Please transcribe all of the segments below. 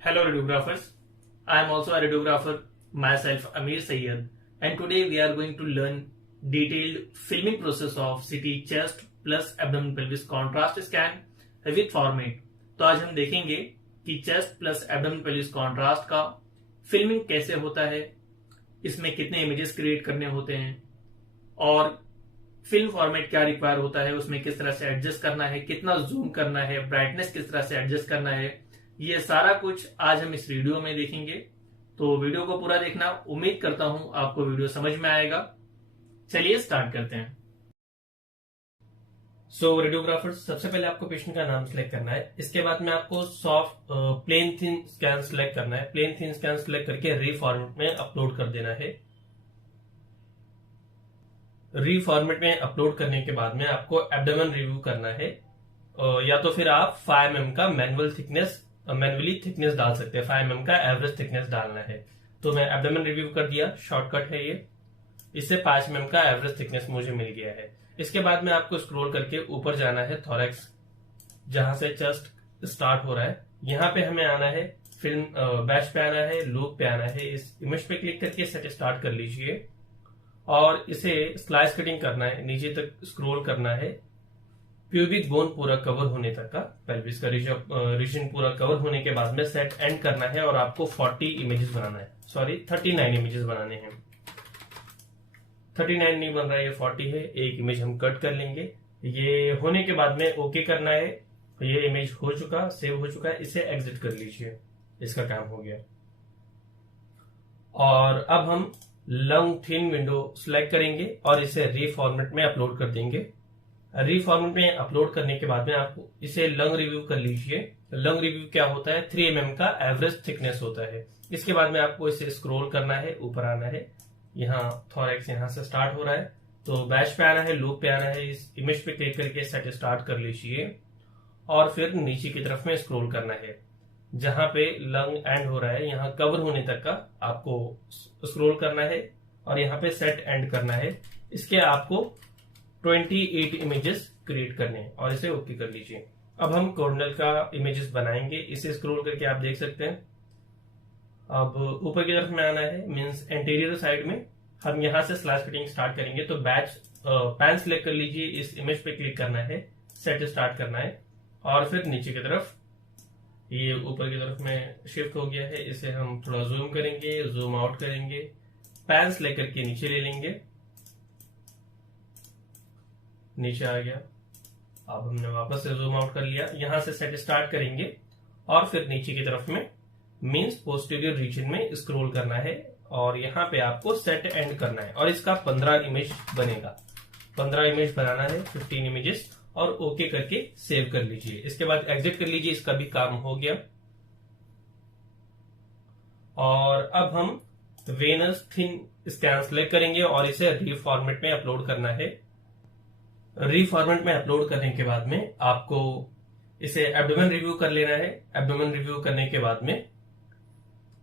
Hello radiographers, I am also a radiographer myself Amir Sayyed, and today we are going to learn detailed filming process of CT chest plus abdomen pelvis contrast scan with format। तो आज हम देखेंगे कि chest plus abdomen pelvis contrast का filming कैसे होता है, इसमें कितने इमेजेस क्रिएट करने होते हैं और फिल्म फॉर्मेट क्या रिक्वायर होता है, उसमें किस तरह से एडजस्ट करना है, कितना जूम करना है, ब्राइटनेस किस तरह से एडजस्ट करना है, ये सारा कुछ आज हम इस वीडियो में देखेंगे। तो वीडियो को पूरा देखना, उम्मीद करता हूं आपको वीडियो समझ में आएगा। चलिए स्टार्ट करते हैं। रेडियोग्राफर्स, सबसे पहले आपको पेशेंट का नाम सिलेक्ट करना है। इसके बाद में आपको soft plane thin scan select करना है। प्लेन थिन स्कैन सिलेक्ट करके री फॉर्मेट में अपलोड कर देना है। री फॉर्मेट में अपलोड करने के बाद में आपको एब्डोमेन रिव्यू करना है, या तो फिर आप 5 mm का मैनुअली थिकनेस डाल सकते हैं। 5 mm का एवरेज थिकनेस डालना है। तो मैं एब्डोमेन रिव्यू कर दिया, शॉर्टकट है ये। इससे 5 mm का एवरेज थिकनेस मुझे मिल गया है। इसके बाद में आपको स्क्रॉल करके ऊपर जाना है, थोरैक्स जहां से चेस्ट स्टार्ट हो रहा है यहां पे हमें आना है, फिल्म बैच पे आना है, लूप पे आना है। इस इमेज पे क्लिक करके सेट स्टार्ट कर लीजिए और इसे स्लाइस कटिंग करना है, नीचे तक स्क्रॉल करना है, प्यूबिक बोन पूरा कवर होने तक का, पेल्विस का रीजन पूरा कवर होने के बाद में सेट एंड करना है और आपको 40 इमेजेस बनाना है, 39 इमेजेस बनाने हैं। 39 नहीं बन रहा है, ये 40 है। एक इमेज हम कट कर लेंगे। ये होने के बाद में ओके करना है। ये इमेज हो चुका, सेव हो चुका है, इसे एग्जिट कर लीजिए। इसका काम हो गया। और अब हम लंग थिन विंडो सिलेक्ट करेंगे और इसे री फॉर्मेट में अपलोड कर देंगे। री फॉर्मेट में अपलोड करने के बाद में आपको इसे लंग रिव्यू कर लीजिए। लंग रिव्यू क्या होता है? 3 mm का एवरेज थिकनेस होता है। इसके बाद में आपको इसे स्क्रॉल करना है, ऊपर आना है, यहाँ थोरैक्स यहाँ से स्टार्ट हो रहा है तो बैच पे आना है, लूप पे आना है, इस इमेज पे क्लिक करके सेट स्टार्ट कर लीजिए और फिर नीचे की तरफ में स्क्रॉल करना है। जहां पे लंग एंड हो रहा है यहाँ कवर होने तक का आपको स्क्रॉल करना है और यहाँ पे सेट एंड करना है। इसके आपको 28 इमेजेस क्रिएट करने हैं और इसे ओके कर लीजिए। अब हम कॉर्नल का इमेजेस बनाएंगे। इसे स्क्रॉल करके आप देख सकते हैं। अब ऊपर की तरफ में आना है, मींस एंटीरियर साइड में हम यहाँ से स्लैश कटिंग स्टार्ट करेंगे। तो बैच पैन सिलेक्ट कर लीजिए, इस इमेज पे क्लिक करना है, सेट स्टार्ट करना है और फिर नीचे की तरफ, ये ऊपर की तरफ में शिफ्ट हो गया है, इसे हम थोड़ा जूम करेंगे, जूम आउट करेंगे, पैन सिलेक्ट करके नीचे ले लेंगे, नीचे आ गया। अब हमने वापस से जूम आउट कर लिया, यहां से सेट स्टार्ट करेंगे और फिर नीचे की तरफ में मींस पोस्टीरियर रीजन में स्क्रॉल करना है और यहाँ पे आपको सेट एंड करना है और इसका 15 इमेज बनेगा। 15 इमेज बनाना है, 15 इमेजेस, और ओके करके सेव कर लीजिए। इसके बाद एग्जिट कर लीजिए, इसका भी काम हो गया। और अब हम वेनस थिन स्कैन सेलेक्ट करेंगे और इसे री फॉर्मेट में अपलोड करना है। री फॉर्मेट में अपलोड करने के बाद में आपको इसे एब्डोमेन रिव्यू कर लेना है। एब्डोमेन रिव्यू करने के बाद में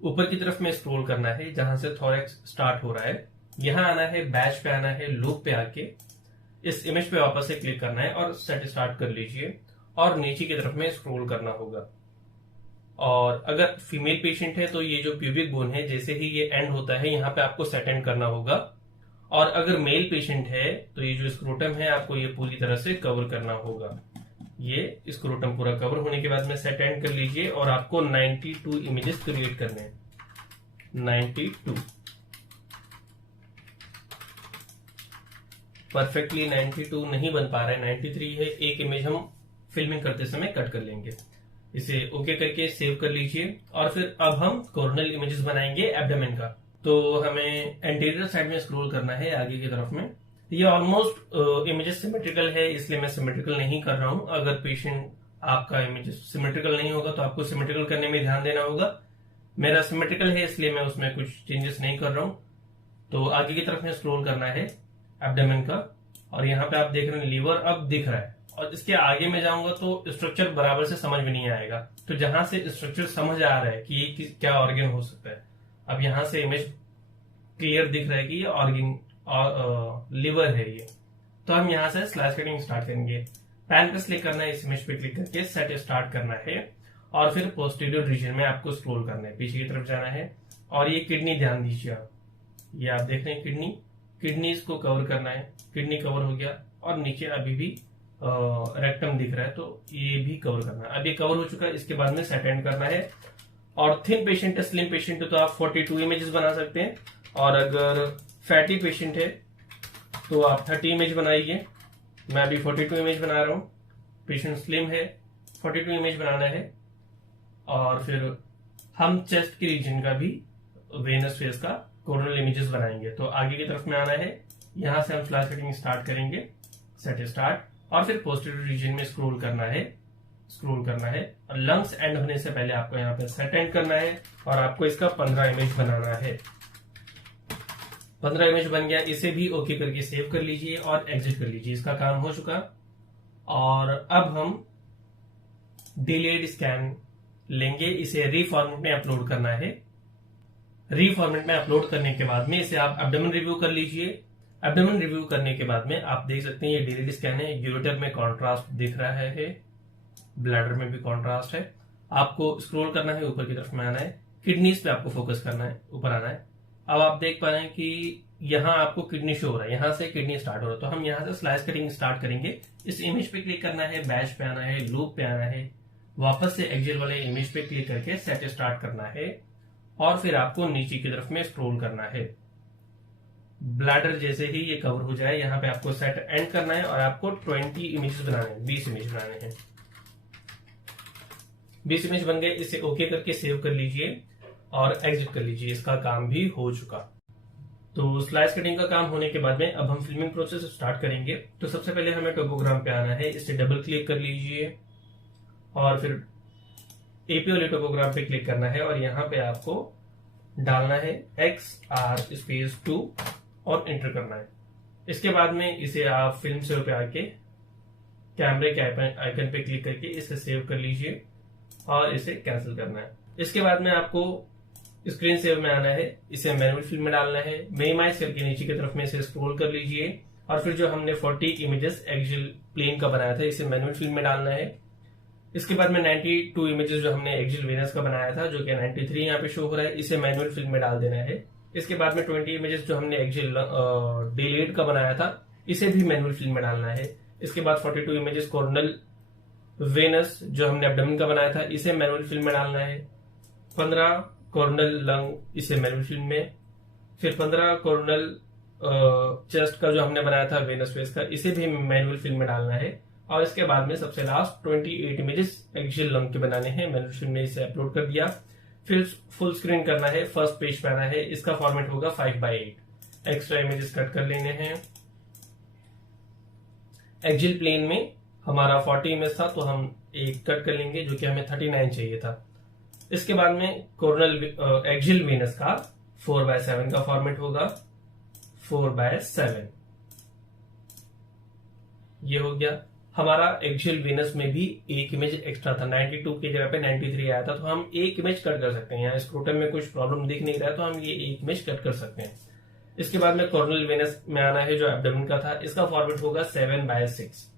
ऊपर की तरफ में स्क्रॉल करना है, जहां से थोरैक्स स्टार्ट हो रहा है यहां आना है, बैच पे आना है, लूप पे आके इस इमेज पे वापस से क्लिक करना है और सेट स्टार्ट कर लीजिए और नीचे की तरफ में स्क्रॉल करना होगा। और अगर फीमेल पेशेंट है तो ये जो प्यूबिक बोन है, जैसे ही ये एंड होता है यहाँ पे आपको सेट एंड करना होगा। और अगर मेल पेशेंट है तो ये जो स्क्रोटम है आपको ये पूरी तरह से कवर करना होगा। ये स्क्रोटम पूरा कवर होने के बाद में सेट एंड कर लीजिए और आपको 92 इमेजेस क्रिएट करने हैं। 92 परफेक्टली 92 नहीं बन पा रहा है, 93 है। एक इमेज हम फिल्मिंग करते समय कट कर लेंगे। इसे ओके करके सेव कर लीजिए और फिर अब हम कॉर्नल इमेजेस बनाएंगे एब्डोमेन का। तो हमें एंटीरियर साइड में स्क्रॉल करना है, आगे की तरफ में। ये ऑलमोस्ट इमेजेस सिमेट्रिकल है, इसलिए मैं सिमेट्रिकल नहीं कर रहा हूं। अगर पेशेंट आपका इमेजेस सिमेट्रिकल नहीं होगा तो आपको सिमेट्रिकल करने में ध्यान देना होगा। मेरा सिमेट्रिकल है इसलिए मैं उसमें कुछ चेंजेस नहीं कर रहा हूं। तो आगे की तरफ में स्क्रॉल करना है एब्डोमेन का और यहाँ पे आप देख रहे हैं लीवर अब दिख रहा है। और इसके आगे में जाऊंगा तो स्ट्रक्चर बराबर से समझ में नहीं आएगा। तो जहां से स्ट्रक्चर समझ आ रहा है कि ये क्या ऑर्गन हो सकता है, अब यहाँ से इमेज क्लियर दिख रहा है कि ये ऑर्गन लिवर है ये। तो हम यहाँ से स्लैश कटिंग स्टार्ट करेंगे। पैन पे क्लिक करना है, इस इमेज पे क्लिक करके सेट स्टार्ट करना है और फिर पोस्टीरियर रीजन में आपको स्क्रॉल करना है, पीछे की तरफ जाना है। और ये किडनी ध्यान दीजिए आप, ये आप देख रहे हैं किडनीज को कवर करना है। किडनी कवर हो गया और नीचे अभी भी रेक्टम दिख रहा है, तो ये भी कवर करना है। अब ये कवर हो चुका है, इसके बाद में सेट एंड करना है। और थिन पेशेंट है, स्लिम पेशेंट है तो आप 42 इमेजेस बना सकते हैं, और अगर फैटी पेशेंट है तो आप 30 इमेज बनाइए। मैं अभी 42 इमेज बना रहा हूँ। पेशेंट स्लिम है, 42 इमेज बनाना है। और फिर हम चेस्ट के रीजन का भी, वेनस फेस का कोरोनल इमेजेस बनाएंगे। तो आगे की तरफ में आना है, यहां से हम फ्लैश कटिंग स्टार्ट करेंगे, सेट स्टार्ट, और फिर पोस्टीरियर रीजन में स्क्रॉल करना है। और लंग्स एंड होने से पहले आपको यहाँ पे सेट एंड करना है, और आपको इसका 15 इमेज बनाना है। 15 इमेज बन गया, इसे भी ओके करके सेव कर लीजिए और एग्जिट कर लीजिए। इसका काम हो चुका। और अब हम डिलेड स्कैन लेंगे, इसे री फॉर्मेट में अपलोड करना है। री फॉर्मेट में अपलोड करने के बाद में इसे आप एब्डोमेन रिव्यू कर लीजिए। एब्डोमेन रिव्यू करने के बाद में आप देख सकते हैं ये डिलेड स्कैन है। यूरेटर में कॉन्ट्रास्ट दिख रहा है, ब्लैडर में भी कॉन्ट्रास्ट है। आपको स्क्रॉल करना है, ऊपर की तरफ में आना है, किडनीज पे आपको फोकस करना है, ऊपर आना है। अब आप देख पा रहे हैं कि यहाँ आपको किडनी शो हो रहा है, यहाँ से किडनी स्टार्ट हो रहा है। तो हम यहाँ से स्लाइस कटिंग स्टार्ट करेंगे। इस इमेज पे क्लिक करना है, बैच पे आना है, लूप पे आना है, वापस से एक्सियल वाले इमेज पे क्लिक करके सेट स्टार्ट करना है, और फिर आपको नीचे की तरफ में स्क्रॉल करना है। ब्लैडर जैसे ही ये कवर हो जाए, यहाँ पे आपको सेट एंड करना है, और आपको 20 इमेजेस बनाने हैं, 20 इमेज बनाने हैं। 20 इमेज बन गए, इसे ओके करके सेव कर लीजिए और एग्जिट कर लीजिए। इसका काम भी हो चुका। तो स्लाइस कटिंग का काम होने के बाद में अब हम फिल्मिंग प्रोसेस स्टार्ट करेंगे। तो सबसे पहले हमें टोपोग्राम पे आना है, इसे डबल क्लिक कर लीजिए, और फिर एपी वाले टोपोग्राम पे क्लिक करना है, और यहाँ पे आपको डालना है XR2 और एंटर करना है। इसके बाद में इसे आप फिल्म सेव पे आके कैमरे के आइकन पे क्लिक करके इसे सेव कर लीजिए और इसे कैंसिल करना है। इसके बाद में आपको स्क्रीन सेव में आना है, इसे मैनुअल फिल्म में डालना है। मिनिमाइज करके नीचे की तरफ में इसे स्क्रॉल कर लीजिए, और फिर जो हमने 40 इमेजेस एक्सियल प्लेन का बनाया था, इसे मैनुअल फिल्म में डालना है। इसके बाद में 92 इमेजेस जो हमने एक्सियल वेनस का बनाया था, जो कि 93 यहाँ पे शो हो रहा है, इसे मैनुअल फिल्म में डाल देना है। इसके बाद में 20 इमेजेस जो हमने एक्सियल डिलेड का बनाया था, इसे भी मैनुअल फिल्म में डालना है। इसके बाद 42 इमेजेस कोरोनल वेनस जो हमने एब्डोमेन का बनाया था, इसे मैनुअल फिल्म में डालना है। 15 कोरोनल लंग, इसे मैनुअल फिल्म में। फिर 15 कोरोनल चेस्ट का जो हमने बनाया था वेनस फेस का, इसे भी मैनुअल फिल्म में डालना है। और इसके बाद में सबसे लास्ट 28 इमेजेस एक्सियल लंग के बनाने हैं, मैनुअल फिल्म में इसे अपलोड कर दिया। फिर फुल स्क्रीन करना है, फर्स्ट पेज पे आना है, इसका फॉर्मेट होगा 5:8। एक्स्ट्रा इमेजेस कट कर लेने हैं। एक्सियल प्लेन में हमारा 40 इमेज था, तो हम एक कट कर लेंगे, जो कि हमें 39 चाहिए था। इसके बाद में कोरोनल एक्सियल वेनस का 4:7 का फॉर्मेट होगा, 4:7। ये हो गया। हमारा एक्सियल वेनस में भी एक इमेज एक्स्ट्रा था, 92 की जगह पे 93 आया था, तो हम एक इमेज कट कर सकते हैं। यहाँ स्क्रोटम में कुछ प्रॉब्लम दिख नहीं रहा है, तो हम ये एक इमेज कट कर सकते हैं। इसके बाद में कोरोनल वेनस में आना है, जो एब्डोमेन का था, इसका फॉर्मेट होगा 7:6।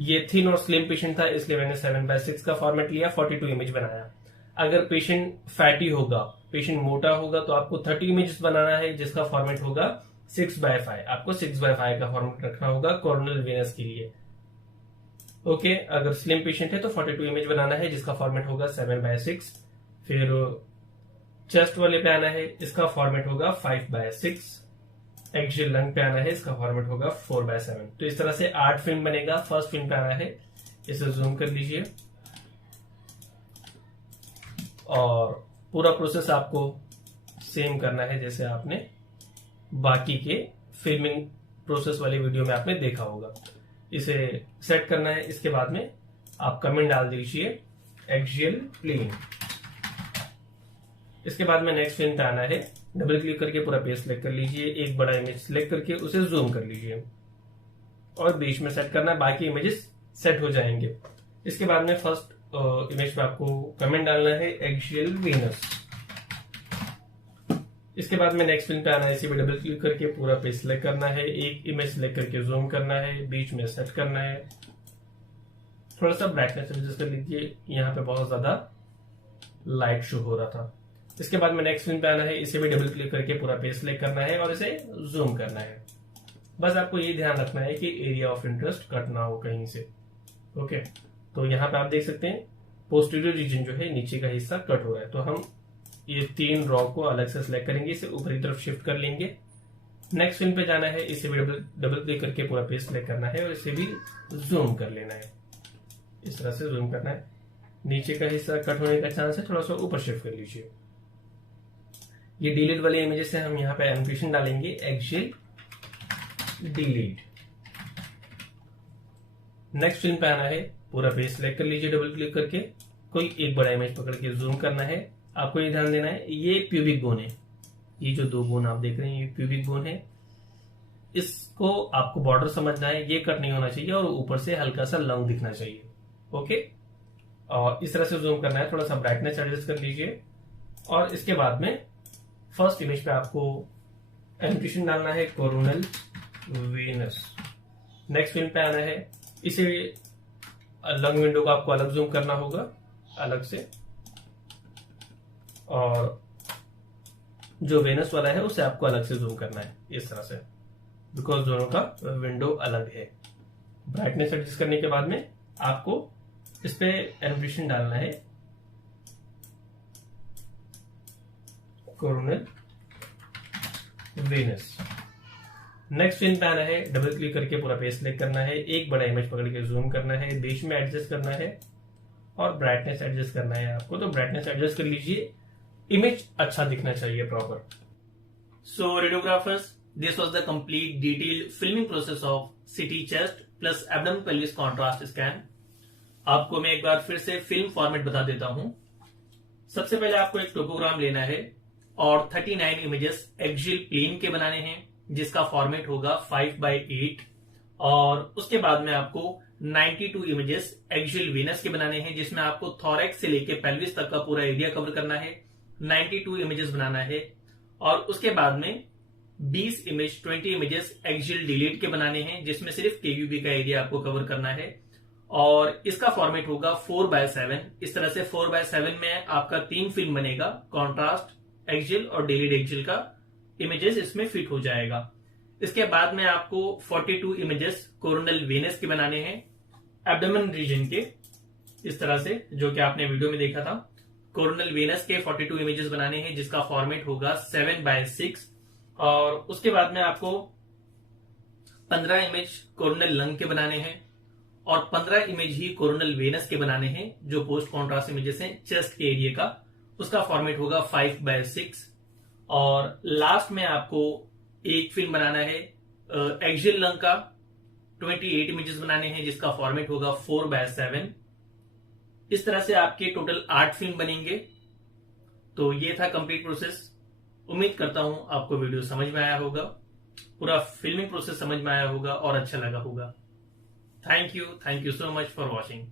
ये थिन और स्लिम पेशेंट था, इसलिए मैंने 7:6 का फॉर्मेट लिया, 42 इमेज बनाया। अगर पेशेंट फैटी होगा, पेशेंट मोटा होगा, तो आपको 30 इमेजेस बनाना है, जिसका फॉर्मेट होगा 6:5। आपको 6:5 का फॉर्मेट रखना होगा कोरोनल वेनस के लिए। ओके, अगर स्लिम पेशेंट है तो 42 इमेज बनाना है, जिसका फॉर्मेट होगा 7:6। फिर चेस्ट वाले पे आना है, इसका फॉर्मेट होगा 5:6। एक्सियल लंग पे आना है, इसका फॉर्मेट होगा 4:7। तो इस तरह से 8 फिल्म बनेगा। फर्स्ट फिल्म पे आना है, इसे जूम कर लीजिए, और पूरा प्रोसेस आपको सेम करना है जैसे आपने बाकी के फिल्मिंग प्रोसेस वाली वीडियो में आपने देखा होगा। इसे सेट करना है। इसके बाद में आप कमेंट डाल दीजिए एक्सियल प्लेन। इसके बाद में नेक्स्ट फिल्म पे आना है, डबल क्लिक करके पूरा पेज सिलेक्ट कर लीजिए, एक बड़ा इमेज सिलेक्ट करके उसे जूम कर लीजिए, और बीच में सेट करना है, बाकी इमेजेस सेट हो जाएंगे। इसके बाद में फर्स्ट इमेज पे आपको कमेंट डालना है एक्सियल वेनस। इसके बाद में नेक्स्ट फिल्म पे आना है, इसी पे डबल क्लिक करके पूरा पेज सिलेक्ट करना है, एक इमेज सिलेक्ट करके जूम करना है, बीच में सेट करना है। थोड़ा सा ब्राइटनेस एडजस्ट कर लीजिए, यहाँ पे बहुत ज्यादा लाइट शो हो रहा था। इसके बाद में नेक्स्ट फिल्म पे आना है, इसे भी डबल क्लिक करके पूरा पेज सिलेक्ट करना है और इसे जूम करना है। बस आपको ये ध्यान रखना है कि एरिया ऑफ इंटरेस्ट कट ना हो कहीं से। ओके, तो यहाँ पे आप देख सकते हैं पोस्टीरियर रीजन जो है नीचे का हिस्सा कट हो रहा है, तो हम ये 3 रॉ को अलग से सिलेक्ट करेंगे, इसे ऊपरी तरफ शिफ्ट कर लेंगे। नेक्स्ट फिल्म पे जाना है, इसे भी डबल क्लिक करके पूरा पेज सिलेक्ट करना है और इसे भी जूम कर लेना है। इस तरह से जूम करना है। नीचे का हिस्सा कट होने का चांस है, थोड़ा सा ऊपर शिफ्ट कर लीजिए। ये डिलीट वाले इमेजेस से हम यहाँ पे एनोटेशन डालेंगे, एक्सियल डिलीट। नेक्स्ट फिल्म पे आना है, पूरा पेज सिलेक्ट कर लीजिए डबल क्लिक करके, कोई एक बड़ा इमेज पकड़ के जूम करना है। आपको ये ध्यान देना है, ये प्यूबिक बोन है, ये जो 2 बोन आप देख रहे हैं ये प्यूबिक बोन है। इसको आपको बॉर्डर समझना है, ये कट नहीं होना चाहिए और ऊपर से हल्का सा लंग दिखना चाहिए। ओके, और इस तरह से जूम करना है। थोड़ा सा ब्राइटनेस एडजस्ट कर लीजिए और इसके बाद में फर्स्ट इमेज पे आपको एनोटेशन डालना है, कोरोनल वेनस। नेक्स्ट फिल्म पे आना है, इसे लंग विंडो को आपको अलग जूम करना होगा अलग से, और जो वेनस वाला है उसे आपको अलग से जूम करना है इस तरह से, बिकॉज दोनों का विंडो अलग है। ब्राइटनेस एडजस्ट करने के बाद में आपको इस पे एनोटेशन डालना है, कोरोनल वेनस। नेक्स्ट फिल्म पे आना है, डबल क्लिक करके पूरा पेज सिलेक्ट करना है, एक बड़ा इमेज पकड़ के जूम करना है, बीच में एडजस्ट करना है और ब्राइटनेस एडजस्ट करना है आपको। तो ब्राइटनेस एडजस्ट कर लीजिए, इमेज अच्छा दिखना चाहिए proper. So radiographers, this was the complete detailed filming process of CT chest plus abdomen pelvis contrast scan। आपको मैं एक बार फिर से फिल्म फॉर्मेट बता देता हूं। सबसे पहले आपको एक टोपोग्राम लेना है और 39 इमेजेस एक्सियल प्लेन के बनाने हैं, जिसका फॉर्मेट होगा 5/8, और उसके बाद में आपको 92 इमेजेस एक्सियल वेनस के बनाने हैं, जिसमें आपको थोरैक्स से लेके पेल्विस तक का पूरा एरिया कवर करना है। 92 इमेजेस बनाना है और उसके बाद में 20 इमेजेस एक्सियल डिलीट के बनाने हैं, जिसमें सिर्फ केयूबी का एरिया आपको कवर करना है, और इसका फॉर्मेट होगा 4/7। इस तरह से 4/7 में आपका 3 फिल्म बनेगा, कॉन्ट्रास्ट, एक्सियल और डिलीट एक्सियल का इमेजेस इसमें फिट हो जाएगा। इसके बाद में आपको 42 इमेजेस कोरोनल वेनस के बनाने हैं, एब्डोमेन रीजन के, इस तरह से जो कि आपने वीडियो में देखा था। कोरोनल वेनस के 42 इमेजेस बनाने हैं, जिसका फॉर्मेट होगा 7/6, और उसके बाद में आपको 15 इमेज कोरोनल लंग के बनाने हैं और 15 इमेज ही कोरोनल वेनस के बनाने हैं, जो पोस्ट कॉन्ट्रास्ट इमेजेस हैं चेस्ट के एरिया का। उसका फॉर्मेट होगा 5/6, और लास्ट में आपको एक फिल्म बनाना है एक्सियल लंग का, 28 इमेजेस बनाने हैं, जिसका फॉर्मेट होगा 4/7। इस तरह से आपके टोटल 8 फिल्म बनेंगे। तो ये था कंप्लीट प्रोसेस। उम्मीद करता हूं आपको वीडियो समझ में आया होगा, पूरा फिल्मिंग प्रोसेस समझ में आया होगा और अच्छा लगा होगा। Thank you so much for watching.